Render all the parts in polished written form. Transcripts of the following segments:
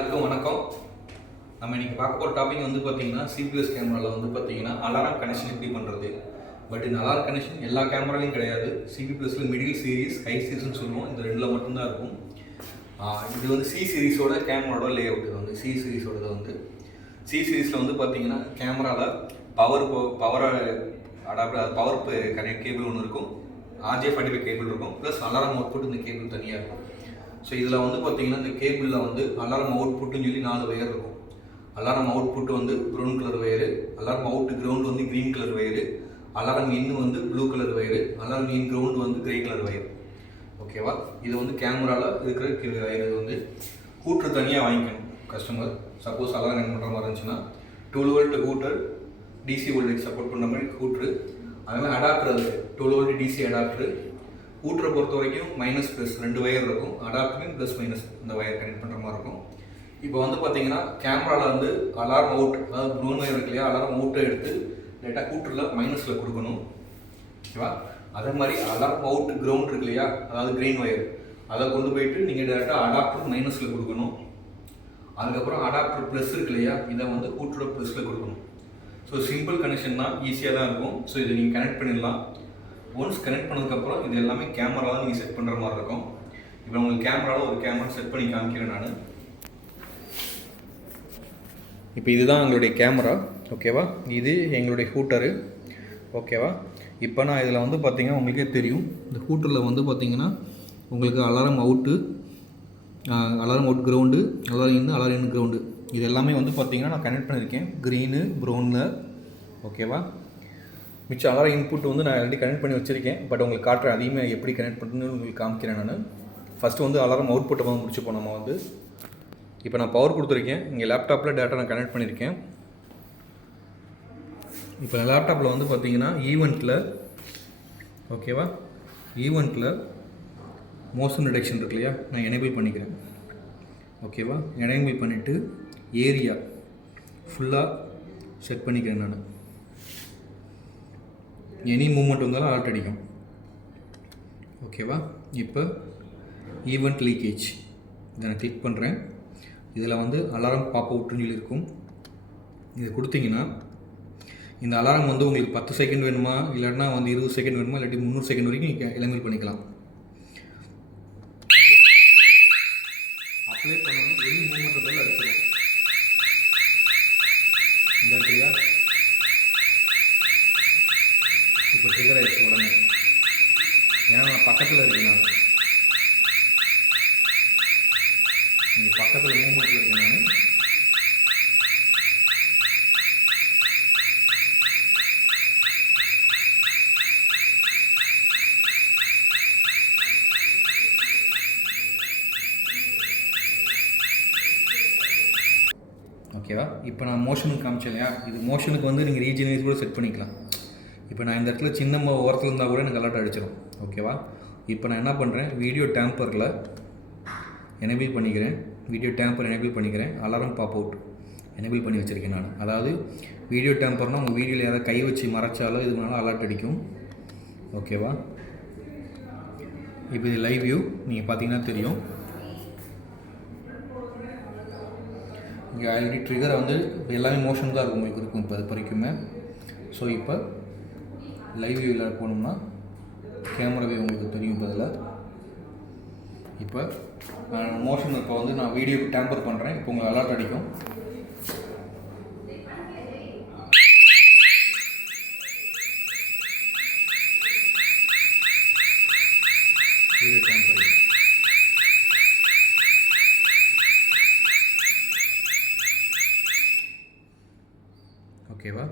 எல்லாருக்கும் வணக்கம். நம்ம இன்னைக்கு பார்க்க போகிற டாபிக் வந்து பார்த்தீங்கன்னா சிபிஎஸ் கேமராவில் வந்து பார்த்தீங்கன்னா அலாரம் கனெக்ஷன் எப்படி பண்ணுறது. பட் இந்த அலாரம் கனெக்ஷன் எல்லா கேமராலையும் கிடையாது. சிபி ப்ளஸில் மிடில் சீரிஸ், ஹை சீரிஸ்னு சொல்லுவோம். இந்த ரெண்டில் மட்டும்தான் இருக்கும். இது வந்து சி சீரிஸோட கேமராவோட லே அவுட். இது வந்து சி சீரிஸோட வந்து சி சீரிஸில் வந்து பார்த்தீங்கன்னா கேமராவில் power adapter power connect cable ஒன்று இருக்கும், RJ45 கேபிள் இருக்கும், ப்ளஸ் அலாரம் அவுட்புட் இந்த கேபிள் தனியாக இருக்கும். ஸோ இதில் வந்து பார்த்தீங்கன்னா இந்த கேபிளில் வந்து அலாரம் அவுட்புட்டுன்னு சொல்லி 4 வயர் இருக்கும். அலாரம் அவுட்புட் வந்து brown colour wire, alarm out ground வந்து க்ரீன் கலர் வயரு, அலாரம் இன் வந்து blue colour wire, alarm in ground வந்து கிரே கலர் வயர். ஓகேவா? இது வந்து கேமராவில் இருக்கிற வயர். இது வந்து ஹூட்ரு தனியாக வாங்கிக்கணும் கஸ்டமர். சப்போஸ் அலாரம் என்ன பண்ணுற மாதிரி இருந்துச்சுன்னா 12 volt hooter, DC voltage support பண்ணுற மாதிரி ஹூட்ரு, அதேமாதிரி அடாப்டர் அது 12 வோல்ட் டிசி அடாப்டரு. ஹூட்டரை பொறுத்த வரைக்கும் மைனஸ் ப்ளஸ் 2 வயர் இருக்கும், அடாப்டரையும் ப்ளஸ் மைனஸ் இந்த வயர் கனெக்ட் பண்ணுற மாதிரி இருக்கும். இப்போ வந்து பார்த்தீங்கன்னா கேமராவில் வந்து அலாரம் அவுட், அதாவது ப்ரௌன் வயர் இருக்கு இல்லையா, அலாரம் அவுட்டை எடுத்து லைட்டாக ஹூட்டரில் மைனஸில் கொடுக்கணும். ஓகேவா? அதே மாதிரி அலாரம் அவுட் கிரவுண்ட் இருக்கு இல்லையா, அதாவது க்ரீன் வயர், அதை கொண்டு போயிட்டு நீங்கள் டேரெக்டாக அடாப்டர் மைனஸில் கொடுக்கணும். அதுக்கப்புறம் அடாப்டர் ப்ளஸ் இருக்கு இல்லையா, இதை வந்து ஹூட்டரோட ப்ளஸில் கொடுக்கணும். ஸோ சிம்பிள் கனெக்ஷன் தான், ஈஸியாக தான் இருக்கும். ஸோ இதை நீங்கள் கனெக்ட் பண்ணிடலாம். ஒன்ஸ் கனெக்ட் பண்ணதுக்கப்புறம் இது எல்லாமே கேமரா தான் நீங்கள் செட் பண்ணுற மாதிரி இருக்கும். இப்போ உங்களுக்கு கேமராவில் ஒரு கேமரா செட் பண்ணி காமிக்கிறேன் நான். இப்போ இதுதான் எங்களுடைய கேமரா. ஓகேவா? இது எங்களுடைய ஹூட்டரு. ஓகேவா? இப்போ நான் இதில் வந்து பார்த்தீங்கன்னா உங்களுக்கே தெரியும், இந்த ஹூட்டரில் வந்து பார்த்தீங்கன்னா உங்களுக்கு alarm out, alarm out ground, alarm in ground, இது எல்லாமே வந்து பார்த்தீங்கன்னா நான் கனெக்ட் பண்ணியிருக்கேன் க்ரீனு ப்ரௌனில். ஓகேவா? மிச்சம் அலாரம் இன்புட் வந்து நான் ஆல்ரெடி கனெக்ட் பண்ணி வச்சுருக்கேன். பட் உங்களுக்கு காட்டுறேன் அதிகமாக எப்படி கனெக்ட் பண்ணுறதுன்னு உங்களுக்கு காமிக்கிறேன் நான். ஃபஸ்ட்டு வந்து அலாரம் அவுட்புட்டை வந்து முடிச்சுப்போம் நம்ம வந்து. இப்போ நான் பவர் கொடுத்துருக்கேன், இங்கே லேப்டாப்பில் டேட்டா நான் கனெக்ட் பண்ணியிருக்கேன். இப்போ லேப்டாப்பில் வந்து பார்த்தீங்கன்னா ஈவெண்ட்டில், ஓகேவா, ஈவெண்ட்டில் மோஷன் டிடெக்ஷன் இருக்கு இல்லையா, நான் எனேபிள் பண்ணிக்கிறேன். ஓகேவா? எனேபிள் பண்ணிவிட்டு ஏரியா ஃபுல்லாக செட் பண்ணிக்கிறேன் நான். எனி மூமெண்ட் வந்தாலும் அலர்ட் அடிக்கும். ஓகேவா? இப்போ ஈவெண்ட் லீக்கேஜ் இதை நான் கிளிக் பண்ணுறேன். இதில் வந்து அலாரம் பாப் அவுட்னு சொல்லி இருக்கும். இதை கொடுத்தீங்கன்னா இந்த அலாரம் வந்து உங்களுக்கு 10 செகண்ட் வேணுமா, இல்லைன்னா வந்து 20 செகண்ட் வேணுமா, இல்லாட்டி 300 செகண்ட் வரைக்கும் நீங்கள் எனேபிள் பண்ணிக்கலாம். அப்ளை பண்ணணும். எனி மூமெண்ட் வந்தாலும் அடிச்சிடும். இந்த இடத்துலையா இப்போ ட்ரிகர் ஆகிடுச்சு உடனே, ஏன்னா நான் பக்கத்தில் இருக்கேன். நீங்கள் பக்கத்தில் மூமெண்ட்டில் இருக்கேன் நான். ஓகேவா? இப்போ நான் மோஷனுக்கு காமிச்சேன் இல்லையா, இது மோஷனுக்கு வந்து நீங்கள் ரீஜன் வைஸ் கூட செட் பண்ணிக்கலாம். இப்போ நான் இந்த இடத்துல சின்ன ஓரத்தில் இருந்தால் கூட எனக்கு அலர்ட் அடிச்சிடும். ஓகேவா? இப்போ நான் என்ன பண்ணுறேன், வீடியோ டேம்பரில் எனேபிள் பண்ணிக்கிறேன். வீடியோ டேம்பர் எனேபிள் பண்ணிக்கிறேன். அலாரம் பாப் அவுட் எனேபிள் பண்ணி வச்சுருக்கேன் நான். அதாவது வீடியோ டேம்பர்னால் உங்கள் வீடியோவில் யாராவது கை வச்சு மறைச்சாலோ இதுனால அலர்ட் அடிக்கும். ஓகேவா? இப்போ இது லைவ் வியூ நீங்கள் பார்த்தீங்கன்னா தெரியும். இங்கே ஆல்ரெடி ட்ரிகரை வந்து எல்லாமே மோஷன் தான் இருக்கும், உங்களுக்கு இருக்கும் இப்போ அது வரைக்குமே. ஸோ இப்போ லைவ் வியூவில் போனோம்னா கேமரா வியூ உங்களுக்கு தெரியும். இப்போ அதில் இப்போ நான் மோஷன் இப்போ வந்து நான் வீடியோ டேம்பர் பண்ணுறேன். இப்போ உங்களுக்கு அலர்ட் அடிக்கும். Video tamper. ஓகேவா?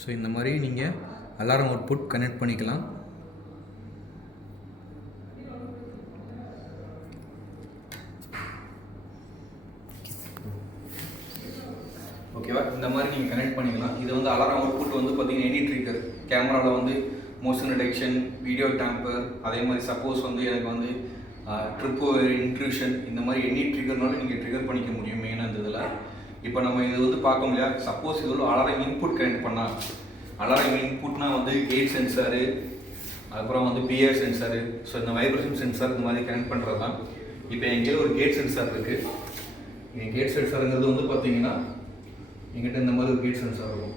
ஸோ இந்த மாதிரி நீங்கள் அலாரம் அவுட்புட் கனெக்ட் பண்ணிக்கலாம். ஓகேவா? இந்த மாதிரி நீங்கள் கனெக்ட் பண்ணிக்கலாம். இது வந்து அலாரம் அவுட்புட் வந்து பார்த்தீங்கன்னா எனி ட்ரிகர், கேமராவில் வந்து மோஷன் டிடெக்ஷன், வீடியோ டேம்பர், அதே மாதிரி சப்போஸ் வந்து எனக்கு வந்து ட்ரிப்பு இன்ட்ரூஷன், இந்த மாதிரி எனி ட்ரிகர்னாலும் நீங்கள் ட்ரிகர் பண்ணிக்க முடியும் மெயினாக இந்த இதில். இப்போ நம்ம இது வந்து பார்க்க முடியாது. சப்போஸ் இது ஒரு அலாரம் இன்புட் கனெக்ட் பண்ணால், அலாரம் இன்புட்னா வந்து கேட் சென்சாரு, அதுக்கப்புறம் வந்து பிஆர் சென்சாரு, ஸோ இந்த வைப்ரேஷன் சென்சார் இந்த மாதிரி கனெக்ட் பண்ணுறது தான். இப்போ எங்கேயும் ஒரு கேட் சென்சார் இருக்குது. இங்கே கேட் சென்சாருங்கிறது வந்து பார்த்தீங்கன்னா எங்கிட்ட இந்த மாதிரி ஒரு கேட் சென்சார் இருக்கும்.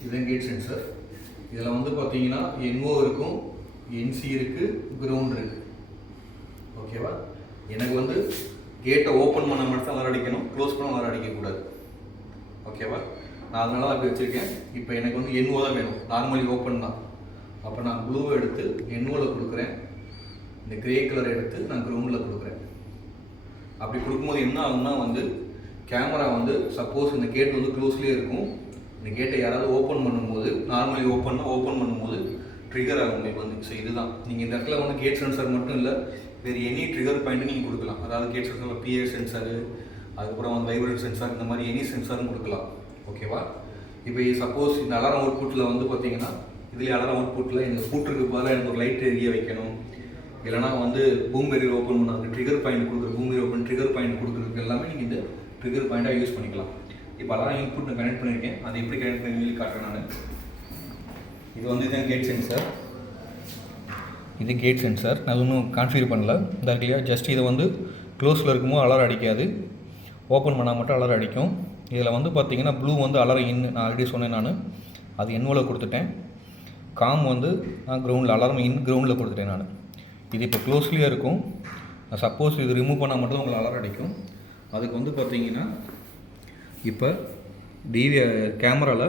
இதுதான் கேட் சென்சார். இதில் வந்து பார்த்தீங்கன்னா NO இருக்கும், NC இருக்குது, கிரவுண்ட் இருக்குது. ஓகேவா? எனக்கு வந்து கேட்டை ஓப்பன் பண்ண மட்டும் தான் அலாரம் அடிக்கணும், க்ளோஸ் பண்ண அலாரம் அடிக்கக்கூடாது. ஓகேவா? நான் அதனால தான் அப்படி வச்சுருக்கேன். இப்போ எனக்கு வந்து NO தான் வேணும், நார்மலி ஓப்பன் தான். அப்போ நான் ப்ளூவை எடுத்து NOவில் கொடுக்குறேன், இந்த கிரே கலரை எடுத்து நான் கிரவுண்டில் கொடுக்குறேன். அப்படி கொடுக்கும்போது என்ன ஆகும்னா வந்து கேமரா வந்து சப்போஸ் இந்த கேட் வந்து க்ளோஸ்லேயே இருக்கும், இந்த கேட்டை யாராவது ஓப்பன் பண்ணும்போது நார்மலி ஓப்பன் பண்ணும்போது ட்ரிகர் ஆகும் உங்களுக்கு வந்து. ஸோ இதுதான் நீங்கள் இந்த இடத்துல வந்து கேட் சென்சார் மட்டும் இல்லை, வேறு எனி ட்ரிகர் பாயிண்ட்டு நீங்கள் கொடுக்கலாம். அதாவது கேட் சென்சாரில் PA சென்சாரு, அதுக்கப்புறம் வந்து வைப்ரேட் சென்சார், இந்த மாதிரி எனி சென்சாரும் கொடுக்கலாம். ஓகேவா? இப்போ சப்போஸ் இந்த அலாரம் அவுட்புட்டில் வந்து பார்த்தீங்கன்னா இதுலேயே அலாரம் அவுட்புட்டில் எனக்கு ஸ்கூட்டருக்கு பதிலாக எனக்கு ஒரு லைட் எரிய வைக்கணும், இல்லைனா வந்து பூம் பேரியர் ஓப்பன் பண்ண ட்ரிகர் பாயிண்ட் கொடுக்குற boom barrier open trigger point கொடுக்குறதுக்கு எல்லாமே நீங்கள் இந்த ட்ரிகர் பாயிண்ட்டாக யூஸ் பண்ணிக்கலாம். இப்போ அலாரம் இன்புட் நான் கனெக்ட் பண்ணியிருக்கேன், அதை எப்படி கனெக்ட் பண்ணி காட்டுறேன் நான். இது வந்து இதுதான் கேட் சென்சார். இது கேட் சென்சார். நான் இன்னும் கான்ஃபிகர் பண்ணல, இந்த இல்லையா. ஜஸ்ட் இதை வந்து க்ளோஸில் இருக்கும்போது அலாரம் அடிக்காது, ஓப்பன் பண்ணால் மட்டும் அலாரம் அடிக்கும். இதில் வந்து பார்த்திங்கன்னா ப்ளூ வந்து அலாரம் இன், நான் ஆல்ரெடி சொன்னேன் நான், அது NOவில் கொடுத்துட்டேன். காம் வந்து நான் கிரவுண்டில் அலாரம் இன் கிரவுண்டில் கொடுத்துட்டேன் நான். இது இப்போ க்ளோஸ்லேயே இருக்கும். சப்போஸ் இது ரிமூவ் பண்ணால் மட்டும் உங்களுக்கு அலாரம் அடிக்கும். அதுக்கு வந்து பார்த்திங்கன்னா இப்போ கேமராவில்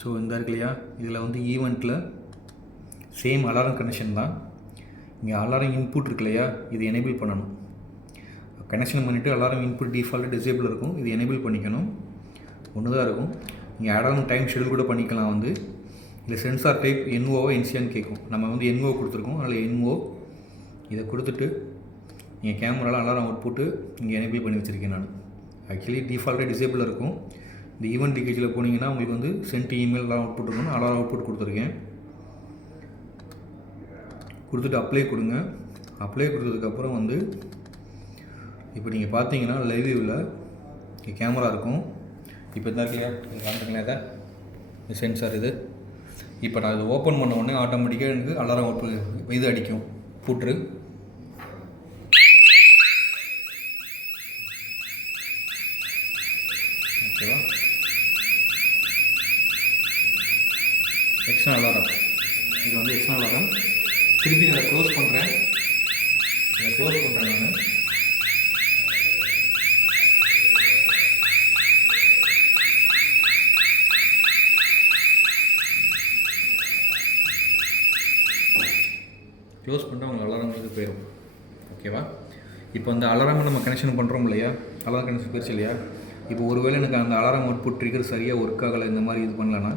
ஸோ இந்த இருக்கு இல்லையா, இதில் வந்து ஈவெண்ட்டில் சேம் அலாரம் கனெக்ஷன் தான். இங்கே அலாரம் இன்புட் இருக்கு இல்லையா, இது எனேபிள் பண்ணணும். கனெக்ஷன் பண்ணிவிட்டு அலாரம் இன்புட் டிஃபால்ட் டிசேபிள் இருக்கும், இது எனேபிள் பண்ணிக்கணும். ஒன்று தான் இருக்கும். நீங்கள் அலாரம் டைம் ஷெடியூல் கூட பண்ணிக்கலாம். வந்து இல்லை சென்சார் டைப் NOவா NCயான்னு கேட்கும். நம்ம வந்து NO கொடுத்துருக்கோம், அதில் NO இதை கொடுத்துட்டு நீங்கள் கேமராவில் அலாரம் அவுட்புட்டு இங்கே எனேபிள் பண்ணி வச்சுருக்கேன் நான். ஆக்சுவலி டிஃபால்ட்டாக டிசேபிள் இருக்கும். இந்த ஈவெண்ட் டிகேஜில் போனீங்கன்னா உங்களுக்கு வந்து சென்ட் இமெயில் அலாரம் அவுட்புட் இருக்கணும், அலாரம் அவுட்புட் கொடுத்துருக்கேன். கொடுத்துட்டு அப்ளை கொடுங்க. அப்ளை கொடுத்ததுக்கப்புறம் வந்து இப்போ நீங்கள் பார்த்தீங்கன்னா லைவ் வியூவில் இங்கே கேமரா இருக்கும். இப்போ தான் இல்லையா, நீங்கள் காண்றீங்களா இதை, இந்த சென்சார் இது. இப்போ நான் இது ஓப்பன் பண்ண உடனே ஆட்டோமேட்டிக்காக எனக்கு அலாரம் அவுட்புட் இது அடிக்கும், பூட்ரு. ஓகேவா? எக்ஸ்ட்ரா அலாரம், இது வந்து எக்ஸ்ட்ரா அலாரம். திருப்பி நான் க்ளோஸ் பண்ணுறேன், இதை க்ளோஸ் பண்ணுறேன் நான். க்ளோஸ் பண்ணிட்டு உங்களுக்கு அலாரம் இது போயிடும். ஓகேவா? இப்போ அந்த அலாரம் நம்ம கனெக்ஷன் பண்ணுறோம் இல்லையா, அலாரம் கனெக்ஷன் போயிடுச்சு இல்லையா. இப்போ ஒருவேளை எனக்கு அந்த அலாரம் அவுட்புட் ட்ரிகர் சரியாக ஒர்க் ஆகலை, இந்த மாதிரி இது பண்ணலன்னா,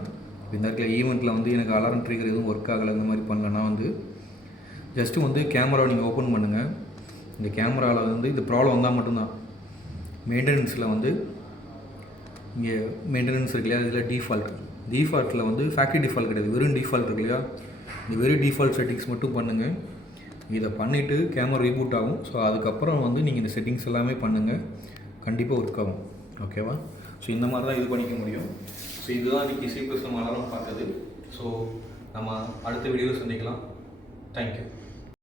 இந்த இடத்துல ஈவெண்ட்டில் வந்து எனக்கு அலாரம் ட்ரிகர் எதுவும் ஒர்க் ஆகலை, இந்த மாதிரி பண்ணலன்னா வந்து ஜஸ்ட்டு வந்து கேமராவை நீங்கள் ஓப்பன் பண்ணுங்கள். இந்த கேமராவில் வந்து இந்த ப்ராப்ளம் வந்தால் மட்டும்தான் மெயின்டெனன்ஸில் வந்து இங்கே மெயின்டெனன்ஸ் இருக்கு இல்லையா, இதில் டிஃபால்ட்டில் வந்து ஃபேக்ட்ரி டிஃபால்ட் கிடையாது, வெறும் டிஃபால்ட் இருக்கு இல்லையா, இந்த வெறும் டிஃபால்ட் செட்டிங்ஸ் மட்டும் பண்ணுங்கள். இதை பண்ணிவிட்டு கேமரா ரீபூட் ஆகும். ஸோ அதுக்கப்புறம் வந்து நீங்கள் இந்த செட்டிங்ஸ் எல்லாமே பண்ணுங்கள், கண்டிப்பாக ஒர்க் ஆகும். ஓகேவா? ஸோ இந்த மாதிரி தான் இது பண்ணிக்க முடியும். ஸோ இதுதான் இன்றைக்கி C++ நம்ம அலாரம் பார்த்தது. ஸோ நம்ம அடுத்த வீடியோவில் சந்திக்கலாம். தேங்க்யூ.